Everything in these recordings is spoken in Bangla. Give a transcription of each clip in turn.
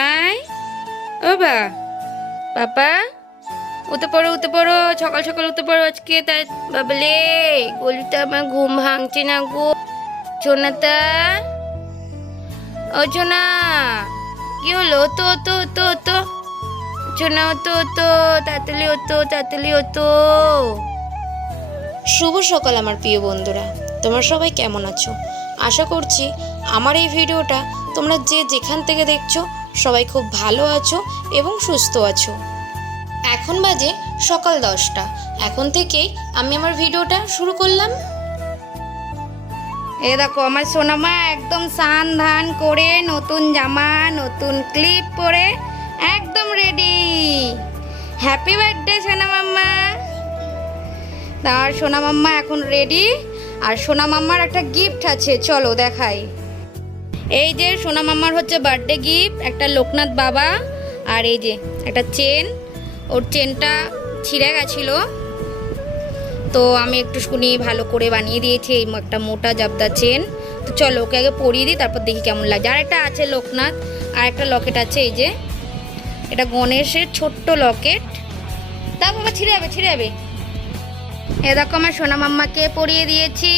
নাই? ও বা। পাপা উঠে পড়ো উঠে পড়ো, সকাল সকাল উঠে পড়ো আজকে। তাই বাবলে, গলিতে আমার ঘুম ভাঙছে না গো। সোনাতা ও সোনা কি হলো? তো তো তো তো সোনা তো তো তাড়াতাড়ি হতো তাড়াতাড়ি হতো শুভ সকাল আমার প্রিয় বন্ধুরা। তোমরা সবাই কেমন আছো? আশা করছি আমার এই ভিডিওটা তোমরা যে যেখান থেকে দেখছ সবাই খুব ভালো আছো এবং সুস্থ আছো। এখন বাজে সকাল দশটা। এখন থেকেই আমি আমার ভিডিওটা শুরু করলাম। এ দেখো, আমার সোনামা একদম সান ধান করে নতুন জামা, নতুন ক্লিপ পরে একদম রেডি হ্যাপি বার্থডে সোনা মাম্মা তার সোনা মাম্মা এখন রেডি আর সোনা মাম্মার একটা গিফট আছে, চলো দেখাই। এই যে সোনা মাম্মার হচ্ছে বার্থডে গিফট একটা লোকনাথ বাবা আর এই যে একটা চেন ওর চেনটা ছিঁড়ে গেছিল। তো আমি একটু শুনি ভালো করে বানিয়ে দিয়েছি, এই একটা মোটা জাবদা চেন তো চলো ওকে আগে পরিয়ে দিই, তারপর দেখি কেমন লাগে। আর একটা আছে লোকনাথ, আর একটা লকেট আছে এই যে। এটা গণেশের ছোট্ট লকেট তা বাবা, ছিঁড়ে যাবে ছিঁড়ে যাবে। এ দেখো আমার সোনা মাম্মাকে পরিয়ে দিয়েছি।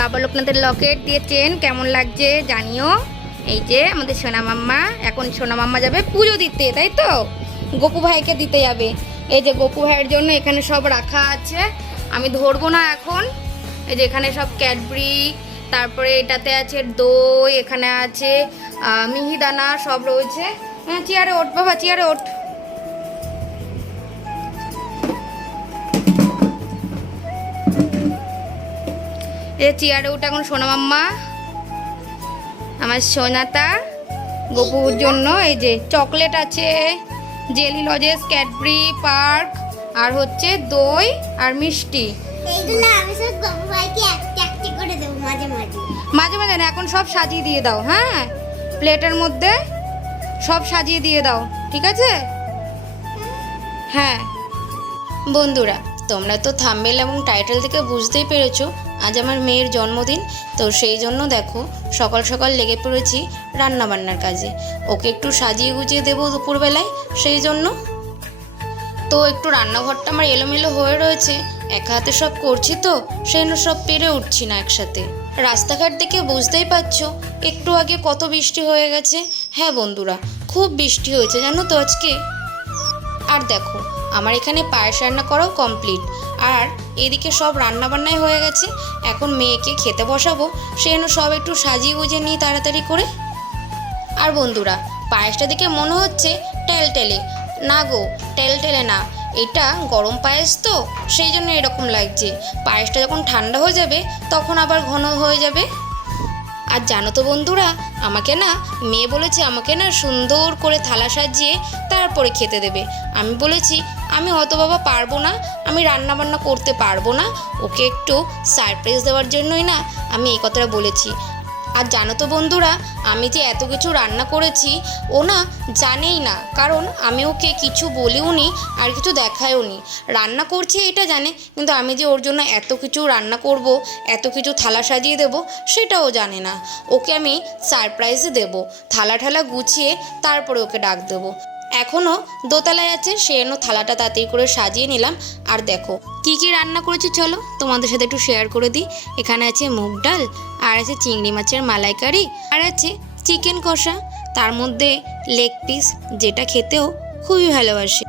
বাবা লোকনাথের লকেট দিয়ে চেন, কেমন লাগছে জানিও। এই যে আমাদের সোনা মাম্মা, এখন সোনা মাম্মা যাবে পুজো দিতে, তাই তো? গোপু ভাইকে দিতে যাবে। এই যে গোপু ভাইয়ের জন্য এখানে সব রাখা আছে। আমি ধরবো না এখন। এই যে এখানে সব ক্যাডবেরি, তারপরে এটাতে আছে দই, এখানে আছে মিহিদানা সব রয়েছে। হ্যাঁ চেয়ারে ওঠ বাবা, চেয়ারে ওঠ। এই চেয়ারে উঠে এখন সোনা মাম্মা আমার সোনাতা গপুর জন্য এই যে চকলেট আছে জেলি লজেস ক্যাডবেরি পার্ক আর হচ্ছে দই আর মিষ্টি। মাঝে মাঝে। না এখন সব সাজিয়ে দিয়ে দাও হ্যাঁ? প্লেটের মধ্যে সব সাজিয়ে দিয়ে দাও ঠিক আছে? হ্যাঁ। বন্ধুরা তোমরা তো থাম্বেল এবং টাইটেল থেকে বুঝতেই পেরেছ আজ আমার মেয়ের জন্মদিন, তো সেই জন্য দেখো, সকাল সকাল লেগে পড়েছি রান্না বান্নার কাজে। ওকে একটু সাজিয়ে গুজিয়ে দেবো দুপুরবেলায়, সেই জন্য। তো একটু রান্নাঘরটা আমার এলোমেলো হয়ে রয়েছে, এক হাতে সব করছি তো, সেই সব পেরে উঠছি না একসাথে। রাস্তাঘাট দেখে বুঝতেই পারছ, একটু আগে কত বৃষ্টি হয়ে গেছে। হ্যাঁ বন্ধুরা, খুব বৃষ্টি হয়েছে, জানো তো আজকে? আর দেখো, আমার এখানে পায়েস রান্না করাও কমপ্লিট আর এদিকে সব রান্না বান্নাই হয়ে গেছে। এখন মেয়েকে খেতে বসাবো সেজন্য সব একটু সাজিয়ে গুজিয়ে নিই তাড়াতাড়ি করে। আর বন্ধুরা, পায়েসটা দেখে মনে হচ্ছে টেলটেলে। না গো, টেলটেলে না, এটা গরম পায়েস তো, সেই জন্য এরকম লাগছে। পায়েসটা যখন ঠান্ডা হয়ে যাবে, তখন আবার ঘন হয়ে যাবে। আর জানো তো বন্ধুরা, আমাকে না, মেয়ে বলেছে আমাকে না সুন্দর করে থালা সাজিয়ে তারপরে খেতে দেবে। আমি বলেছি, আমি হয়তো বাবা পারব না, আমি রান্না বান্না করতে পারব না। ওকে একটু সারপ্রাইজ দেওয়ার জন্যই না, আমি এই কথাটা বলেছি। আর জানো তো বন্ধুরা, আমি যে এত কিছু রান্না করেছি, ও না জানেই না। কারণ আমি ওকে কিছু বলিও নি আর কিছু দেখায়ও নি। রান্না করছি এটা জানে, কিন্তু আমি যে ওর জন্য এত কিছু রান্না করব, এত কিছু থালা সাজিয়ে দেব, সেটাও জানে না। ওকে আমি সারপ্রাইজ দেব, থালা ঠালা গুছিয়ে তারপরে ওকে ডাক দেবো। এখনও দোতলায় আছে, সে এনো থালাটা তাড়াতাড়ি করে সাজিয়ে নিলাম। আর দেখো, কি কি রান্না করেছি চলো? তোমাদের সাথে একটু শেয়ার করে দিই। এখানে আছে মুগ ডাল, আর আছে চিংড়ি মাছের মালাইকারি, আর আছে চিকেন কষা। তার মধ্যে লেগ পিস যেটা খেতেও খুবই ভালোবাসি।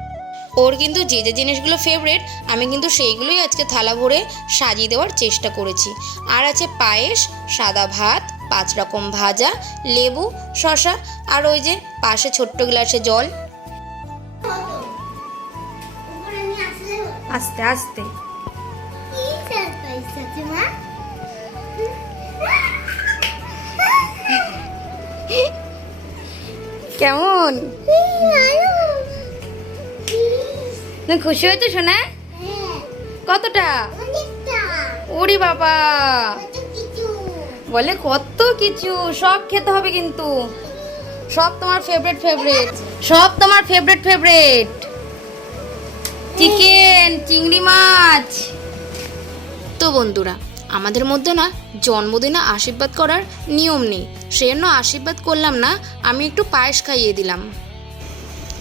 ওর কিন্তু যে যে জিনিসগুলো ফেভারেট আমি কিন্তু সেইগুলোই আজকে থালা ভরে সাজিয়ে দেওয়ার চেষ্টা করেছি। আর আছে পায়েস, সাদা ভাত, পাঁচ রকম ভাজা, লেবু শশা আর ওই যে পাশে ছোট্ট গ্লাসে জল। আস্তে আস্তে। কেমন? খুশি হয়েছো শোনা কতটা। ওরে বাবা। বলে কত কিছু, সব খেতে হবে কিন্তু। সব তোমার ফেভারিট ফেভারিট সব তোমার ফেভারিট ফেভারিট চিকেন চিংড়ি মাছ। তো বন্ধুরা আমাদের মধ্যে না জন্মদিনে আশীর্বাদ করার নিয়ম নেই। সেই জন্য আশীর্বাদ করলাম না আমি একটু পায়েস খাইয়ে দিলাম।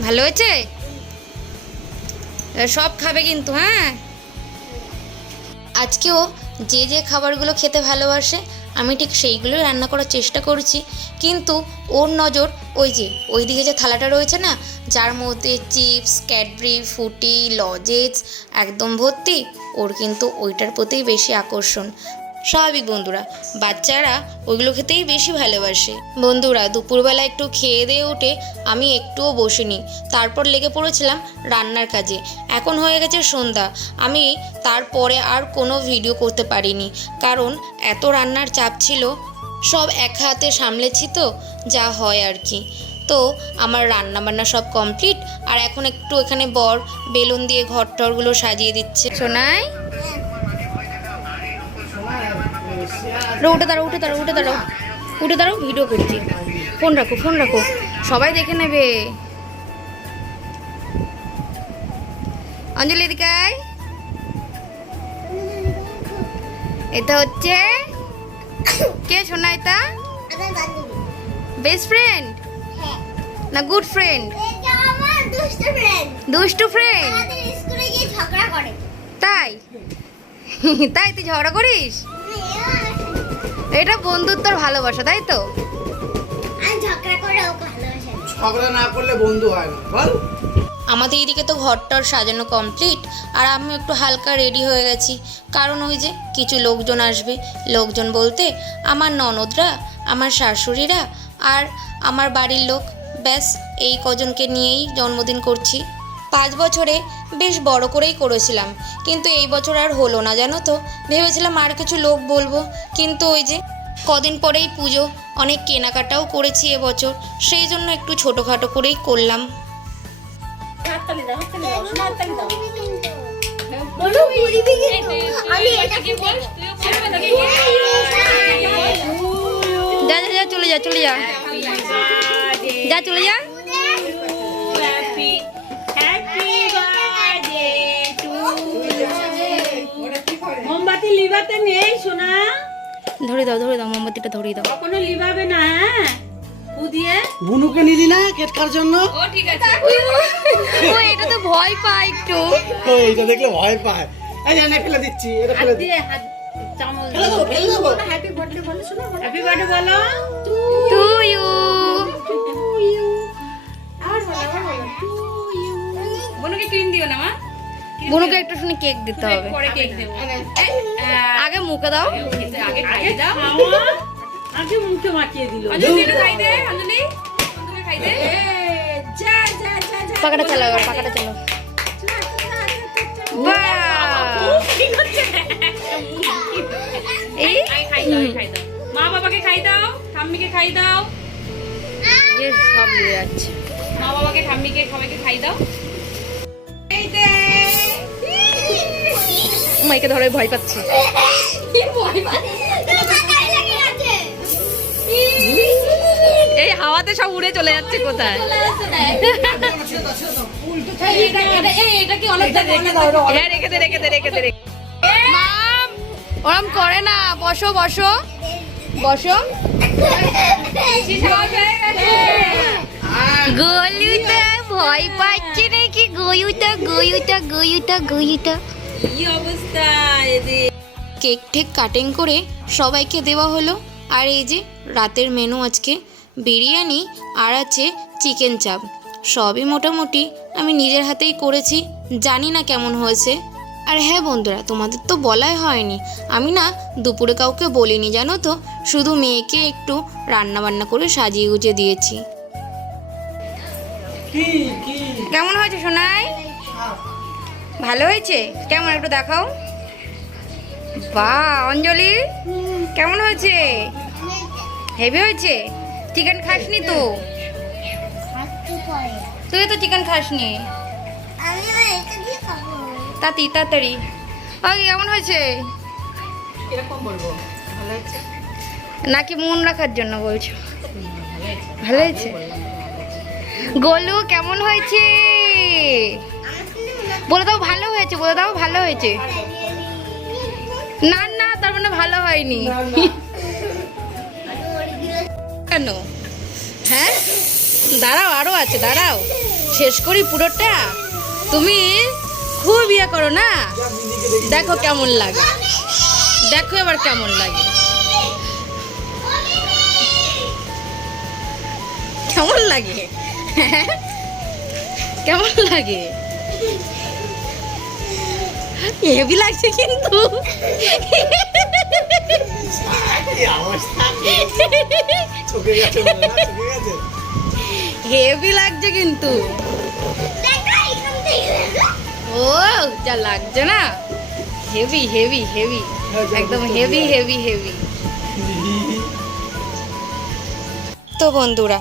ভালো হয়েছে? সব খাবে কিন্তু হ্যাঁ? আজকেও যে যে খাবারগুলো খেতে ভালোবাসে আমি ঠিক সেইগুলোই রান্না করার চেষ্টা করছি। কিন্তু ওর নজর ওই যে ওই দিকে যে থালাটা রয়েছে না, যার মধ্যে চিপস, ক্যাডবরি, ফুটি লজেজ একদম ভর্তি, ওর কিন্তু ওইটার প্রতিই বেশি আকর্ষণ। স্বাভাবিক বন্ধুরা। বাচ্চারা ওইগুলো খেতেই বেশি ভালোবাসে। বন্ধুরা দুপুরবেলা একটু খেয়ে দিয়ে উঠে আমি একটুও বসিনি। তারপর লেগে পড়েছিলাম রান্নার কাজে। এখন হয়ে গেছে সন্ধ্যা। আমি তারপরে আর কোনো ভিডিও করতে পারিনি। কারণ এত রান্নার চাপ ছিল সব এক হাতে সামলেছি তো যা হয় আর কি। তো আমার রান্না বান্না সব কমপ্লিট আর এখন একটু এখানে বর বেলুন দিয়ে ঘর টরগুলো সাজিয়ে দিচ্ছে। সোনাই? রে, উঠে দাঁড়াও উঠে দাঁড়াও উঠে দাঁড়াও। উঠে দাঁড়াও ভিডিও করছি। ফোন রাখো ফোন রাখো। সবাই দেখে নেবে। অঞ্জলি এদিকে এটা হচ্ছে কে শোনা এটা? বেস্ট ফ্রেন্ড না গুড ফ্রেন্ড দুষ্ট ফ্রেন্ড তাই? তাই তুই ঝগড়া করিস? এটা বন্ধুত্বর ভালোবাসা তাই তো? ঝগড়া না করলে বন্ধু হয় না। বল। আমাদের এদিকে তো ঘরটর সাজানো কমপ্লিট আর আমি একটু হালকা রেডি হয়ে গেছি। কারণ ওই যে কিছু লোকজন আসবে। লোকজন বলতে আমার ননদরা আমার শাশুড়িরা আর আমার বাড়ির লোক। ব্যাস এই কজনকে নিয়েই জন্মদিন করছি। পাঁচ বছরে বেশ বড় করেই করেছিলাম। কিন্তু এই বছর আর হলো না, জানো তো? ভেবেছিলাম আর কিছু লোক বলব। কিন্তু ওই যে কদিন পরেই পুজো, অনেক কেনাকাটাও করেছি এবছর। সেই জন্য একটু ছোটোখাটো করেই করলাম। যা চলে যা চলে যা। যা, চলে যা। মোমবাতি লিভাতে নেই সোনা। ধরে দাও ধরে দাও মোমবাতিটা ধরিয়ে দাও। কখনো লিভাবে না হ্যাঁ? দিয়ে। বুনুকে নিলি না কেটকার জন্য? ও এটা তো ভয় পায় একটু। ও এইটা দেখলে ভয় পায়। এই জানে ফেলে দিচ্ছি এটা ফেলে দিয়ে হাত চামচ ফেলে দেবো ফেলে দেবো। হ্যাপি বার্থডে বলো শোনো হ্যাপি বার্থডে বলো। টু কেক দিতে হবে। পরে কেক দেবো। আগে মুখে দাও। আগে দাও। আগে মুখে মাখিয়ে দিল। খাই দে অঞ্জলি। অঞ্জলি খাই দে। যা যা যা যা। পাকাটা চালাও পাকাটা চালাও। বাহ! এই? খাই খাই দাও। মা বাবাকে খাই দাও ঠাম্মিকে খাই দাও। সব নিয়ে যাচ্ছে। মা বাবাকে ঠাম্মিকে সবাইকে খাই দাও। মাইকে ধরে ভয় পাচ্ছি। এই হাওয়াতে সব উড়ে চলে যাচ্ছে কোথায়? হ্যাঁ করে না, বসো বসো। বসো। গলুটা ভয় পাচ্ছে নাকি? গয়ুটা গয়ুটা গয়ুটা গয়ুটা কি অবস্থা এদের কেক ঠেক কাটিং করে সবাইকে দেওয়া হলো। আর এই যে রাতের মেনু আজকে। বিরিয়ানি আর আছে চিকেন চাপ। সবই মোটামুটি আমি নিজের হাতেই করেছি। জানি না কেমন হয়েছে। আর হ্যাঁ বন্ধুরা তোমাদের তো বলাই হয়নি। আমি না দুপুরে কাউকে বলিনি জানো তো? শুধু মেয়েকে একটু রান্না বান্না করে সাজিয়ে গুছিয়ে দিয়েছি। কি কি? কেমন হয়েছে সোনাই? ভালো হয়েছে? কেমন একটু দেখাও। বাহ অঞ্জলি কেমন হয়েছে? হেভি হয়েছে? চিকেন খাসনি তো? তুই তো চিকেন খাসনি। তাতি তাড়াতাড়ি। ওই কেমন হয়েছে? নাকি মন রাখার জন্য বলছো? ভালো হয়েছে? গোলু কেমন হয়েছে? বলে দাও ভালো হয়েছে, বলে দাও ভালো হয়েছে। না না, তার মানে ভালো হয়নি। কেন? হ্যাঁ? দাঁড়াও আরও আছে, দাঁড়াও। শেষ করি পুরোটা? তুমি খুব ইয়ে করো না? দেখো কেমন লাগে। দেখো এবার কেমন লাগে। কেমন লাগে? হ্যাঁ? কেমন লাগে? হেভি লাগছে কিন্তু। হেভি লাগছে কিন্তু। ও, যা লাগছে না। Heavy heavy heavy. একদম হেভি হেভি হেভি। তো বন্ধুরা,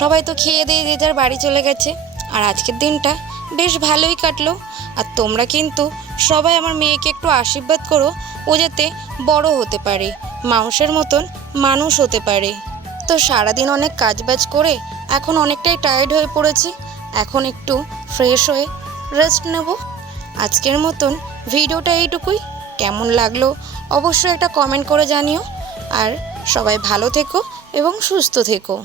সবাই তো খেয়ে দিয়ে যে যার বাড়ি চলে গেছে, আর আজকের দিনটা বেশ ভালোই কাটলো। আর তোমরা কিন্তু সবাই আমার মেয়েকে একটু আশীর্বাদ করো, ও যাতে বড় হতে পারে, মানুষের মতন মানুষ হতে পারে। তো সারাদিন অনেক কাজবাজ করে এখন অনেকটাই টায়ার্ড হয়ে পড়েছি, এখন একটু ফ্রেশ হয়ে রেস্ট নেব। আজকের মতন ভিডিওটা এইটুকুই, কেমন লাগল অবশ্যই একটা কমেন্ট করে জানিও। আর সবাই ভালো থেকো এবং সুস্থ থেকো।